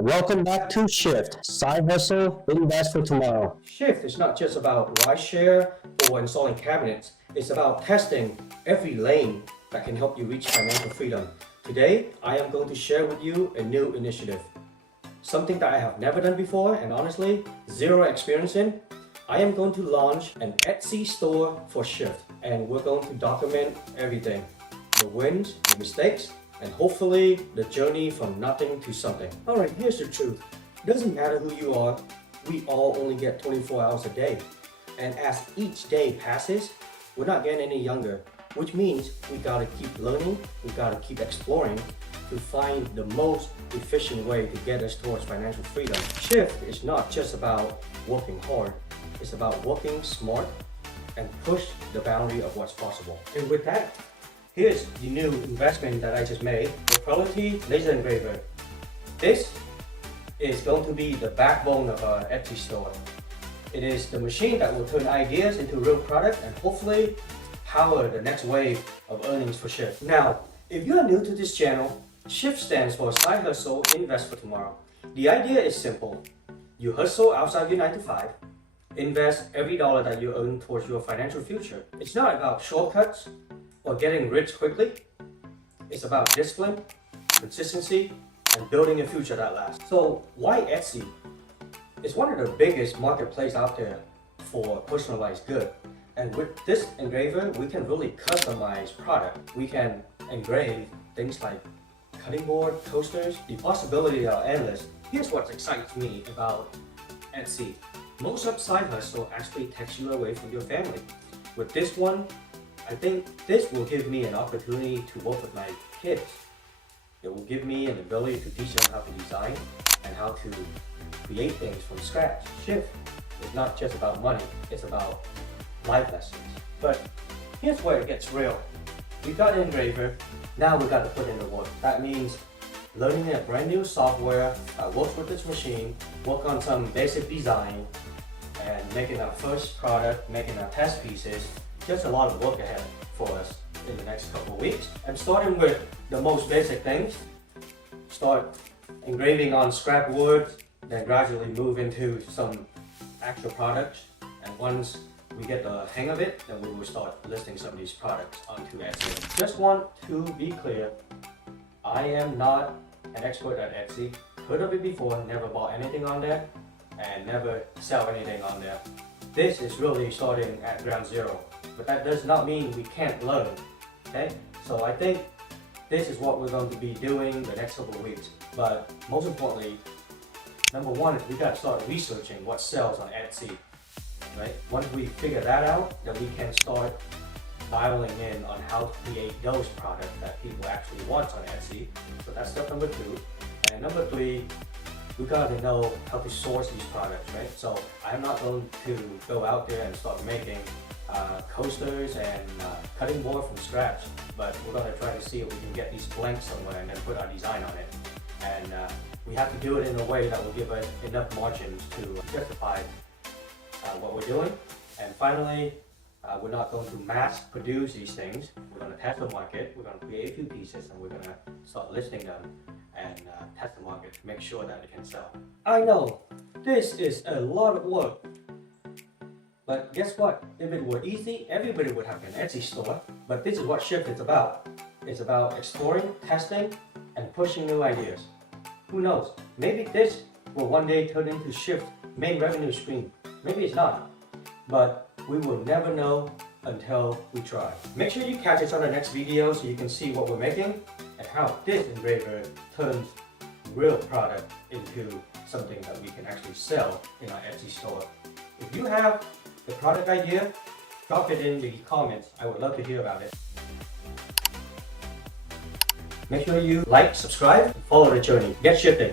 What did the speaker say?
Welcome back to Shift, Side Hustle, Invest for Tomorrow. Shift is not just about rideshare or installing cabinets. It's about testing every lane that can help you reach financial freedom. Today, I am going to share with you a new initiative. Something that I have never done before and honestly, zero experience in. I am going to launch an Etsy store for Shift, and we're going to document everything. The wins, the mistakes, and hopefully the journey from nothing to something. Alright, here's the truth. It doesn't matter who you are, we all only get 24 hours a day. And as each day passes, we're not getting any younger, which means we gotta keep learning, we gotta keep exploring to find the most efficient way to get us towards financial freedom. Shift is not just about working hard, it's about working smart and push the boundary of what's possible. And with that, here's the new investment that I just made, the Creality laser engraver. This is going to be the backbone of our Etsy store. It is the machine that will turn ideas into real product and hopefully power the next wave of earnings for Shift. Now, if you are new to this channel, Shift stands for Side Hustle, Invest for Tomorrow. The idea is simple. You hustle outside your 9 to 5, invest every dollar that you earn towards your financial future. It's not about shortcuts or getting rich quickly. It's about discipline, consistency, and building a future that lasts. So why Etsy? It's one of the biggest marketplaces out there for personalized good. And with this engraver, we can really customize product. We can engrave things like cutting board, toasters. The possibilities are endless. Here's what excites me about Etsy. Most of side hustle actually takes you away from your family. With this one, I think this will give me an opportunity to work with my kids. It will give me an ability to teach them how to design and how to create things from scratch. Shift is not just about money, it's about life lessons. But here's where it gets real. We got an engraver, now we got to put in the work. That means learning a brand new software that works with this machine, work on some basic design, and making our first product, making our test pieces. Just a lot of work ahead for us in the next couple of weeks. And starting with the most basic things, start engraving on scrap wood, then gradually move into some actual products. And once we get the hang of it, then we will start listing some of these products onto Etsy. Just want to be clear, I am not an expert at Etsy. Heard of it before, never bought anything on there, and never sell anything on there. This is really starting at ground zero. But that does not mean we can't learn, okay? So I think this is what we're going to be doing the next couple of weeks. But most importantly, number one is we got to start researching what sells on Etsy, right? Once we figure that out, then we can start dialing in on how to create those products that people actually want on Etsy. So that's step number 2. And number 3, we got to know how to source these products, right? So I'm not going to go out there and start making coasters and cutting board from scratch, but we're going to try to see if we can get these blanks somewhere and then put our design on it. And we have to do it in a way that will give us enough margins to justify what we're doing. And finally, we're not going to mass produce these things. We're going to test the market, we're going to create a few pieces, and we're going to start listing them and test the market to make sure that it can sell. I know, this is a lot of work. But guess what? If it were easy, everybody would have an Etsy store. But this is what Shift is about. It's about exploring, testing, and pushing new ideas. Who knows? Maybe this will one day turn into Shift's main revenue stream. Maybe it's not. But we will never know until we try. Make sure you catch us on the next video so you can see what we're making and how this engraver turns real product into something that we can actually sell in our Etsy store. If you have the product idea, drop it in the comments. I would love to hear about it. Make sure you like, subscribe, and follow the journey. Get shifting.